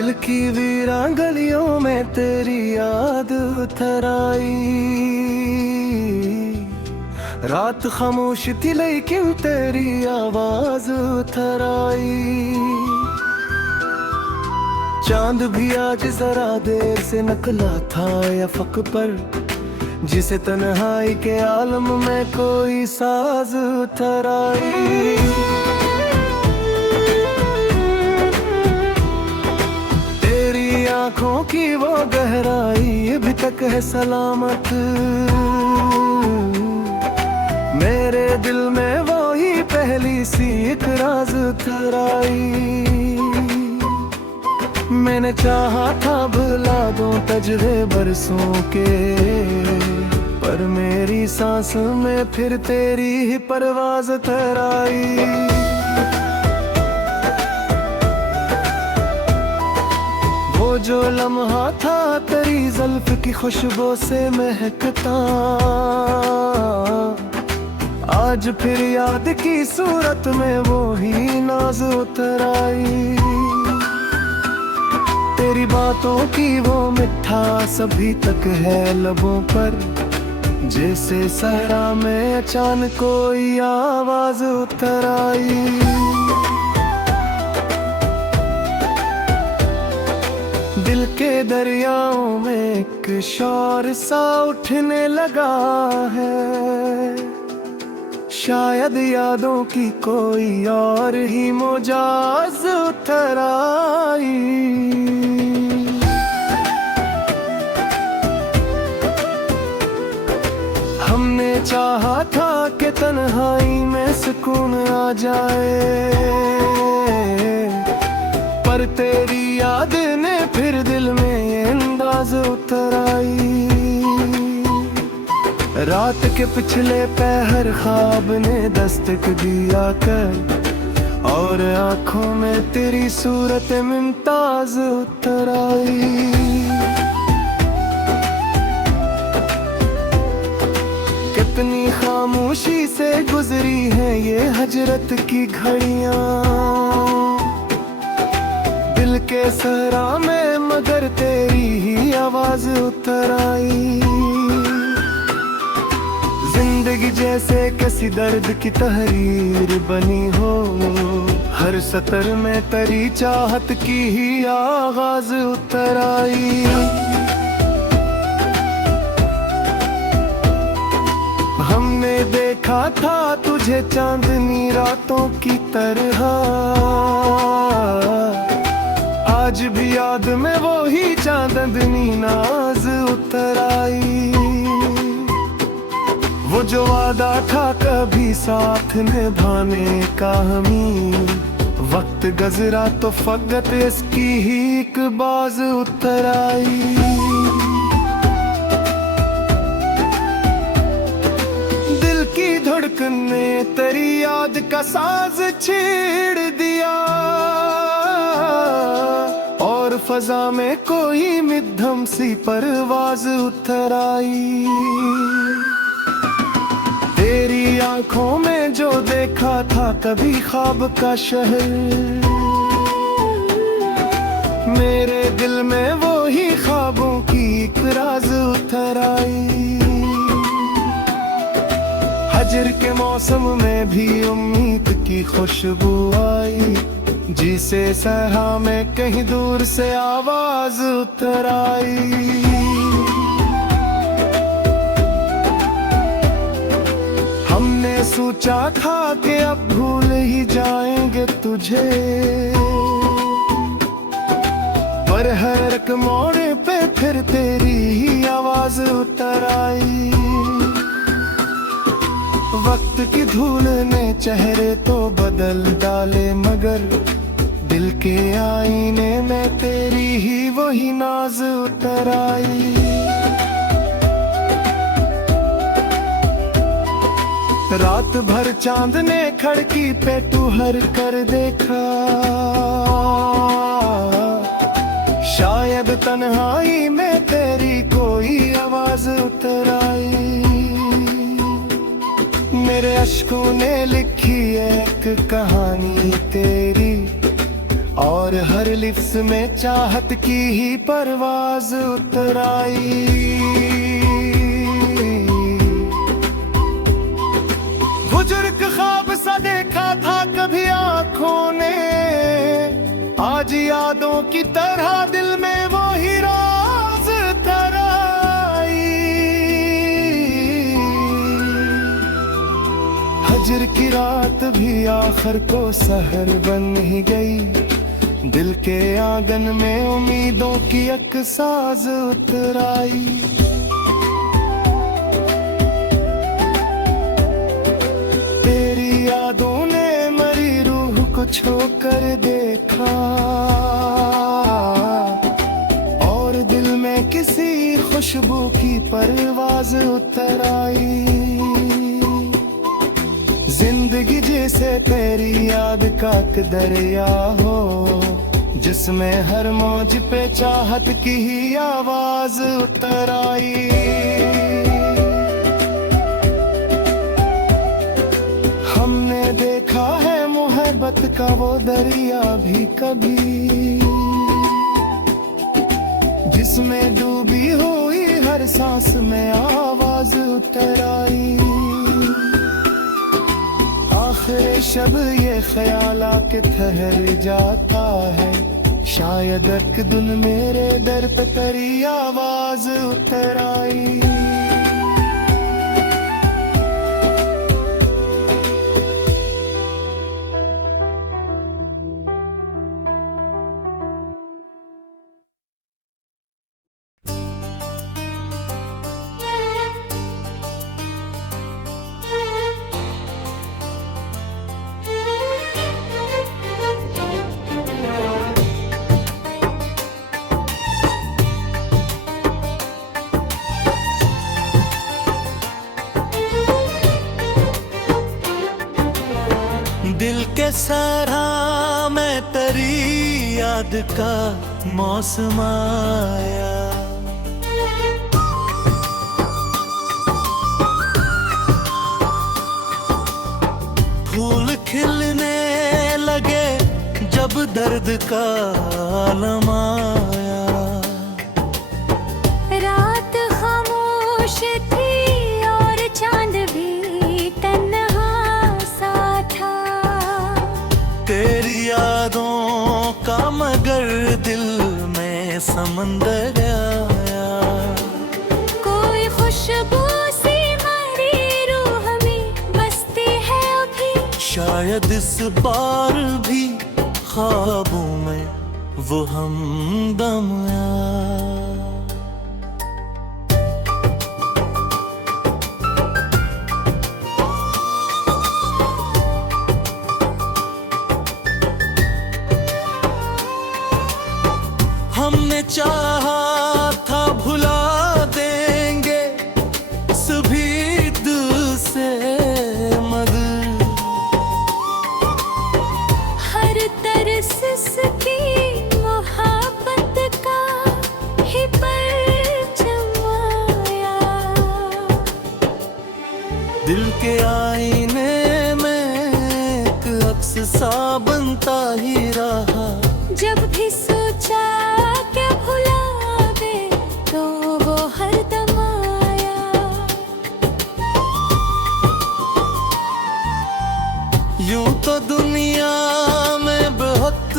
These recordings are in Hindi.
दिल की वीरान गलियों में तेरी याद उतर आई। रात खामोश थी लेकिन तेरी आवाज उतर आई। चांद भी आज जरा देर से निकला था अफक पर, जिसे तन्हाई के आलम में कोई साज उतर आई। तेरी आंखों की वो गहराई अभी तक है सलामत, मेरे दिल में वो ही पहली सी एक राज उतर आई। मैंने चाहा था भुला दूं तजरे बरसों के, पर मेरी सांस में फिर तेरी ही परवाज उतर आई। वो जो लम्हा था तेरी जुल्फ की खुशबू से महकता, आज फिर याद की सूरत में वो ही नाज उतर आई। तेरी बातों की वो मिठास अभी तक है लबों पर, जैसे सहरा में अचानक कोई आवाज उतर आई। दिल के दरियाओं में एक शोर सा उठने लगा है, शायद यादों की कोई और ही मोजाज उतर आई। हमने चाहा था कि तन्हाई में सुकून आ जाए, पर तेरी याद ने फिर दिल में ये अंदाज उतर आई। रात के पिछले पहर ख्वाब ने दस्तक दिया कर, और आंखों में तेरी सूरत मुमताज उतर आई। कितनी खामोशी से गुजरी है ये हजरत की घड़ियां, दिल के सहरा में मगर तेरी ही आवाज उतर आई। जिंदगी जैसे किसी दर्द की तहरीर बनी हो, हर सतर में तेरी चाहत की ही आगाज उतर आई। हमने देखा था तुझे चांदनी रातों की तरह, आज भी याद में वो ही चांदनी नाज उतर आई। वो जो वादा था कभी साथ निभाने का हमी, वक्त गुजरा तो फकत इसकी ही एक बाज उतर आई। दिल की धड़कन ने तेरी याद का साज छेड़ दिया, और फजा में कोई मिद्धम सी परवाज उतर आई। तेरी आंखों में जो देखा था कभी ख्वाब का शहर, मेरे दिल में वो ही ख्वाबों की एक राज उतर आई। हजर के मौसम में भी उम्मीद की खुशबू आई, जिसे सहरा में कहीं दूर से आवाज उतर आई। हमने सोचा था कि अब भूल ही जाएंगे तुझे, पर हर एक मोड़ पे फिर तेरी ही आवाज उतर आई। वक्त की धूल ने चेहरे तो बदल डाले, मगर दिल के आईने में तेरी ही वही नाज उतर आई। रात भर चांद ने खिड़की पे टूहर कर देखा, शायद तन्हाई में तेरी कोई आवाज उतर आई। मेरे अश्कों ने लिखी एक कहानी तेरी, और हर लिफ्स में चाहत की ही परवाज उतर आई। बुजुर्ग ख्वाब सा देखा था कभी आंखों ने, आज यादों की तरह दिल में वो ही राज तराई। हजर की रात भी आखिर को सहर बन ही गई, दिल के आंगन में उम्मीदों की एक साज उतर आई। तेरी यादों ने मरी रूह को छू कर देखा, और दिल में किसी खुशबू की परवाज उतर आई। जिंदगी जैसे तेरी याद का एक दरिया हो, जिसमें हर मौज पे चाहत की ही आवाज उतर आई। हमने देखा है मोहब्बत का वो दरिया भी कभी, जिसमें डूबी हुई हर सांस में आवाज उतर आई। आखिर शब ये ख्याल आके ठहर जाता है, शायद एक दिन मेरे दर पे तेरी आवाज उतर आई। दिल के सरा में तेरी याद का मौसम आया, फूल खिलने लगे जब दर्द का आलम आया। रात खामोश थी और चांद भी तन्हा सा था, तेरी यादों का मगर दिल में समंदर आया। कोई खुशबू सी मरी रूह में बसती है अभी, शायद इस बार भी ख्वाबों में वो हमदम आया। हमने चाहा था भुला देंगे सभी दिल से, मगर हर तरस की मोहब्बत का ही परचम आया। दिल के आईने में एक अक्स सा बनता ही रहा। जब भी सोचा क्या भुला दे तो वो हरदम आया। यूं तो दुनिया में बहुत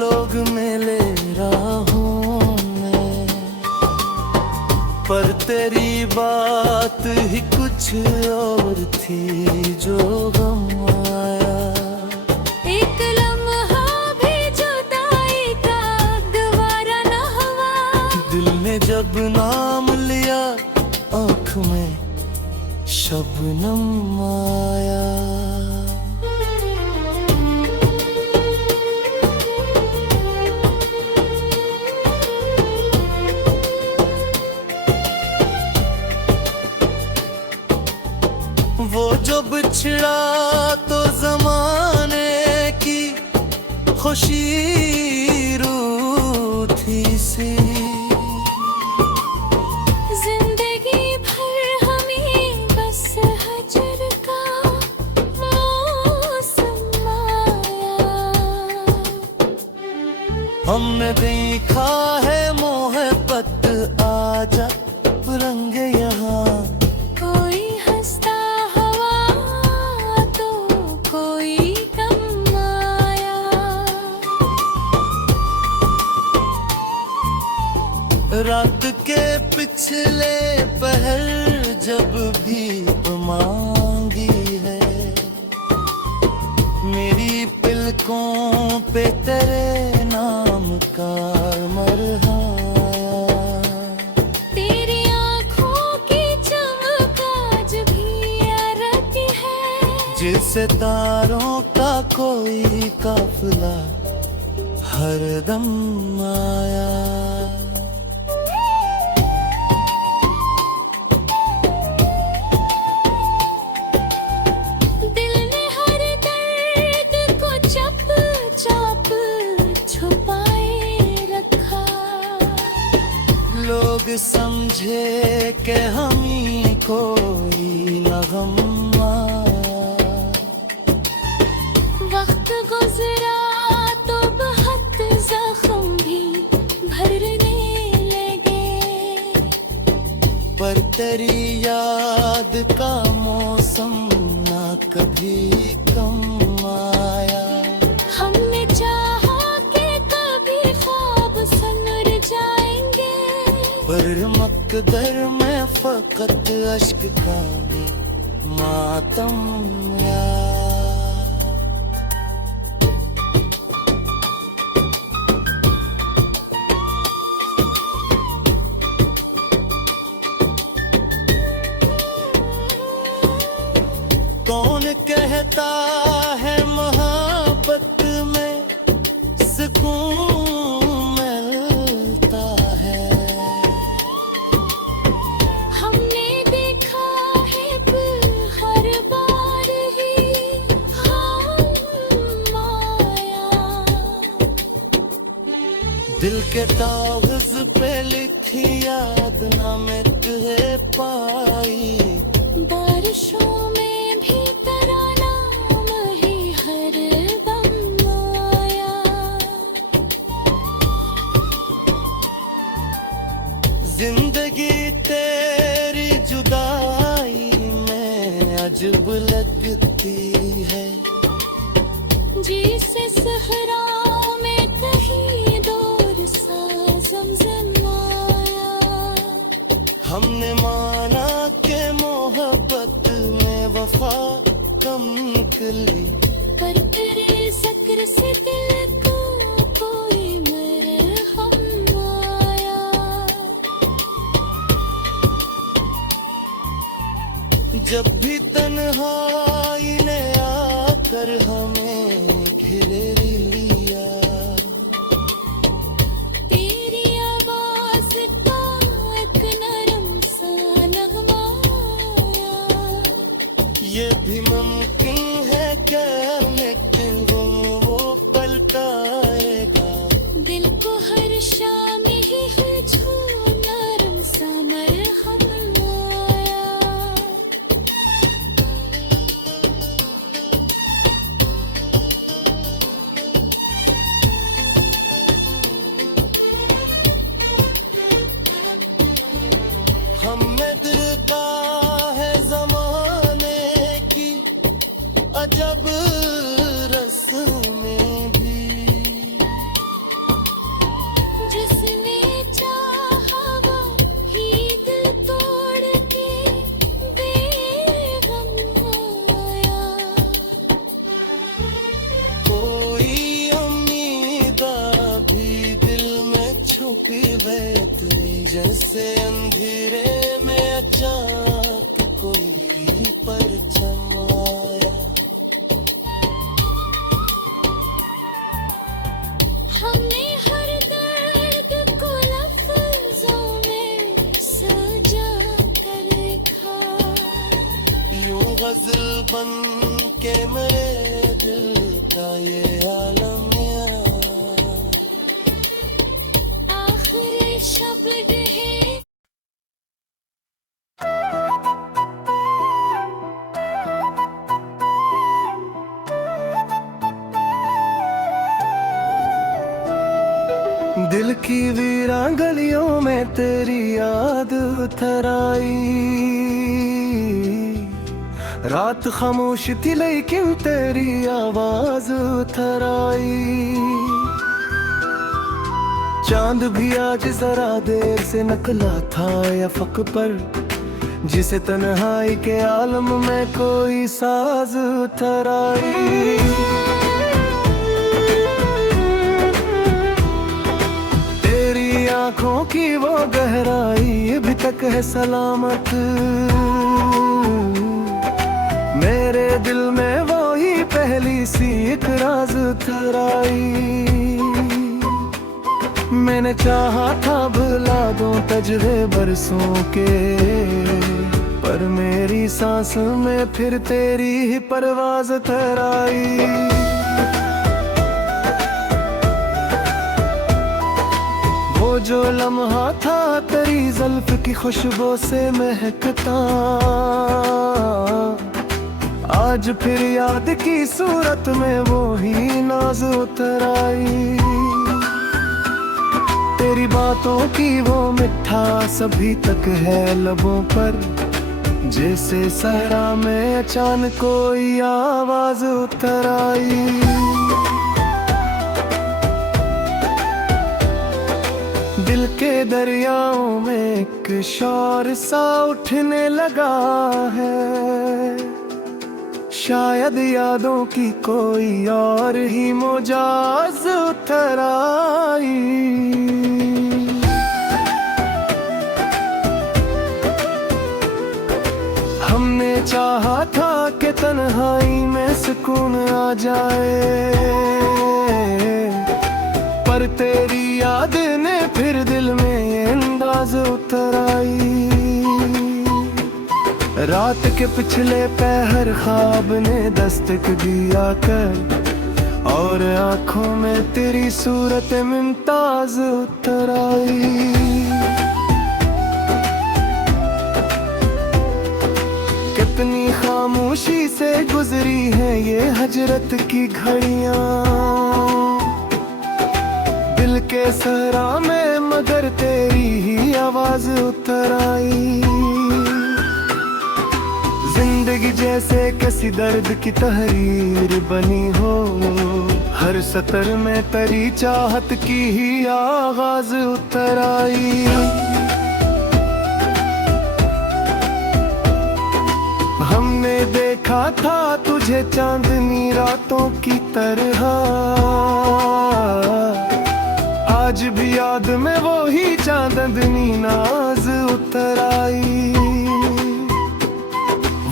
लोग मिले राहों में, पर तेरी बात ही कुछ और थी जो गम आया। एक लम्हा भी जुदाई का दोबारा न हुआ, दिल ने जब नाम लिया आँख में शबनम आया। वो जो बिछड़ा तो जमाने की खुशी रूठी सी, जिंदगी भर हमें बस हजर का मौसम आया। रब रंग यहाँ। कोई हंसता हवा तो कोई गम आया। रात के पिछले पहर जब भी मांगी है, मेरी पलकों पे तेरे नाम का मरहाया। तेरी आँखों की चमक आज भी आरती है, जिससे तारों का कोई काफिला हरदम आया। दिल ने हर दर्द को चप चाप छुपाए रखा। लोग समझे कि हम ही कोई न गम आया। वक्त गुजरा तो बहुत जख्म भी भरने लगे, पर तेरी याद का मौसम ना कभी कम आया। हमने चाहा कि कभी ख्वाब सुनर जाएंगे, पर मकदर में फकत अश्क का मातम यार। कौन कहता है मोहब्बत में सुकून मिलता है। हमने देखा है हर बार ही हम आया। दिल के कागज पे लिखी याद ना मिट है पाई। बारिशों में भी तेरा नाम ही हर दम आया। जिंदगी तेरी जुदाई में अजब लगती है। जिसे सहराओं में कहीं दूर सा ज़मज़म आया। हमने माना के मोहब्बत में वफा कम निकली, पर तेरे ज़िक्र से दिल को कोई मरहम आया। जब भी तन्हाई ने आकर हमें घेर लिया। तेरी आवाज़ का एक नरम सा नगमा आया। ये भी मुमकिन है क्या लेकिन वो पलटाएगा। दिल को हर शाम ही है छू नरम सा मरहम आया। हमें दिलता है जमाने की अजब रस्में भी। जिसने चाहा वो ही दिल तोड़ के बेगम आया। कोई उम्मीद भी दिल में छुपी बैठी, जैसे अंधेरे में अचानक कोई परछम आया। हमने हर दर्द को लफ्ज़ों में सजा कर लिखा। यूं गजल बन के मेरे दिल का ये आलम यार। आखिरी शब्द है दिल की वीरान गलियों में में तेरी याद उतर आई। रात खामोश थी लेकिन तेरी आवाज उतर आई। चांद भी आज जरा देर से निकला था अफक पर, जिसे तन्हाई के आलम में कोई साज उतर आई। तेरी आंखों की वो गहराई अभी तक है सलामत, मेरे दिल में वो ही पहली सी एक राज उतर आई। मैंने चाहा था भुला दूं तजरे बरसों के, पर मेरी सांस में फिर तेरी ही परवाज तराई। वो जो लम्हा था तेरी जुल्फ की खुशबू से महकता, आज फिर याद की सूरत में वो ही नाज उतर आई। तेरी बातों की वो मिठास अभी तक है लबों पर, जैसे सहरा में अचानक कोई आवाज उतर आई। दिल के दरियाओं में एक शोर सा उठने लगा है, शायद यादों की कोई और ही मोजाज उतर आई। हमने चाहा था कि तन्हाई में सुकून आ जाए, पर तेरी याद ने फिर दिल में ये अंदाज उतर आई। रात के पिछले पहर ख्वाब ने दस्तक दिया कर, और आंखों में तेरी सूरत मुमताज उतर आई। कितनी खामोशी से गुजरी है ये हजरत की घड़ियां, दिल के सहरा में मगर तेरी ही आवाज उतर आई। जिंदगी जैसे किसी दर्द की तहरीर बनी हो, हर सतर में तेरी चाहत की ही आगाज उतर आई। हमने देखा था तुझे चांदनी रातों की तरह, आज भी याद में वो ही चांदनी नाज उतर आई।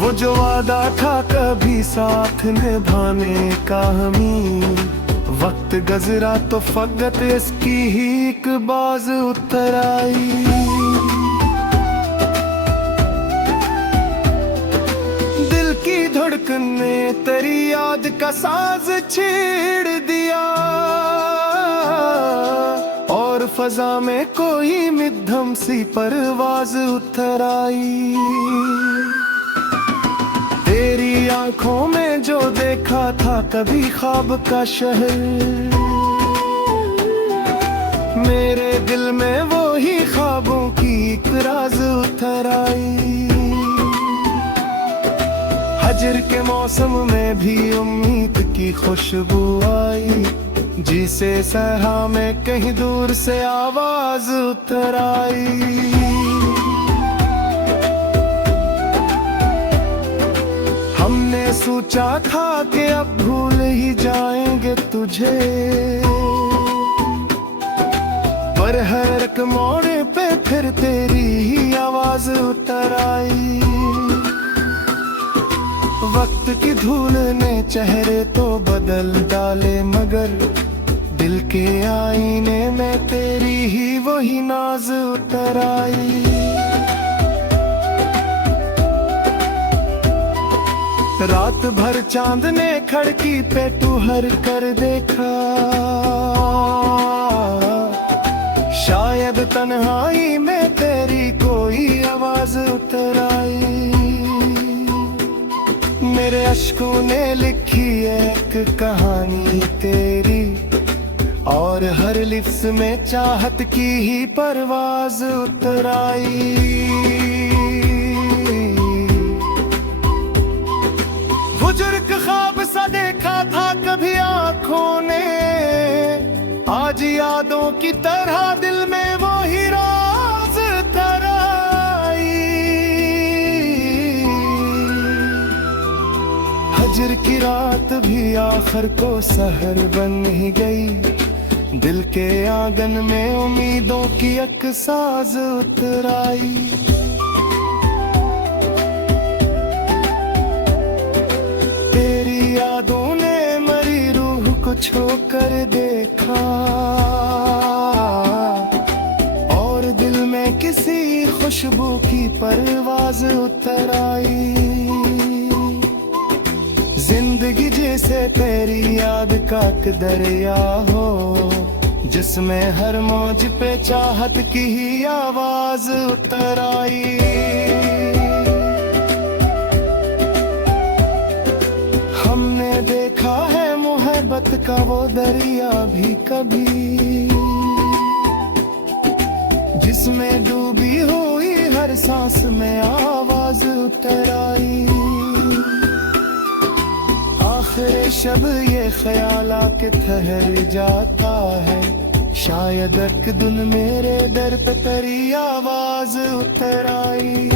वो जो वादा था कभी साथ निभाने का हमी, वक्त गजरा तो फकत इसकी ही एक बाज उतर आई। दिल की धड़कन ने तेरी याद का साज छेड़ दिया, और फजा में कोई मिद्धम सी परवाज उतर आई। तेरी आंखों में जो देखा था कभी ख्वाब का शहर, मेरे दिल में वो ही ख्वाबों की एक राज उतर आई। हजर के मौसम में भी उम्मीद की खुशबू आई, जिसे सहरा में कहीं दूर से आवाज उतर आई। हमने सोचा था कि अब भूल ही जाएंगे तुझे, पर हर एक मोड़ पे फिर तेरी ही आवाज उतर आई। वक्त की धूल ने चेहरे तो बदल डाले, मगर दिल के आईने में तेरी ही वही नाज उतर आई। रात भर चांद ने खिड़की पे टूहर कर देखा, शायद तन्हाई में तेरी कोई आवाज उतर आई। मेरे अश्कों ने लिखी एक कहानी तेरी, और हर लिफ्स में चाहत की ही परवाज उतर आई। बुजुर्ग ख्वाब सा देखा था कभी आंखों ने, आज यादों की तरह दिल में वो ही राज तराई। हजर की रात भी आखिर को सहर बन ही गई, दिल के आंगन में उम्मीदों की एक साज उतर आई। तेरी यादों ने मरी रूह को छू कर देखा, और दिल में किसी खुशबू की परवाज उतर आई। जिंदगी जैसे तेरी याद का एक दरिया हो, जिसमें हर मौज पे चाहत की ही आवाज उतर आई। हमने देखा है मोहब्बत का वो दरिया भी कभी, जिसमें डूबी हुई हर सांस में आवाज उतर आई। आखिर शब ये ख्याल आके ठहर जाता है, शायद एक दिन मेरे दर पे तेरी आवाज उतर आई।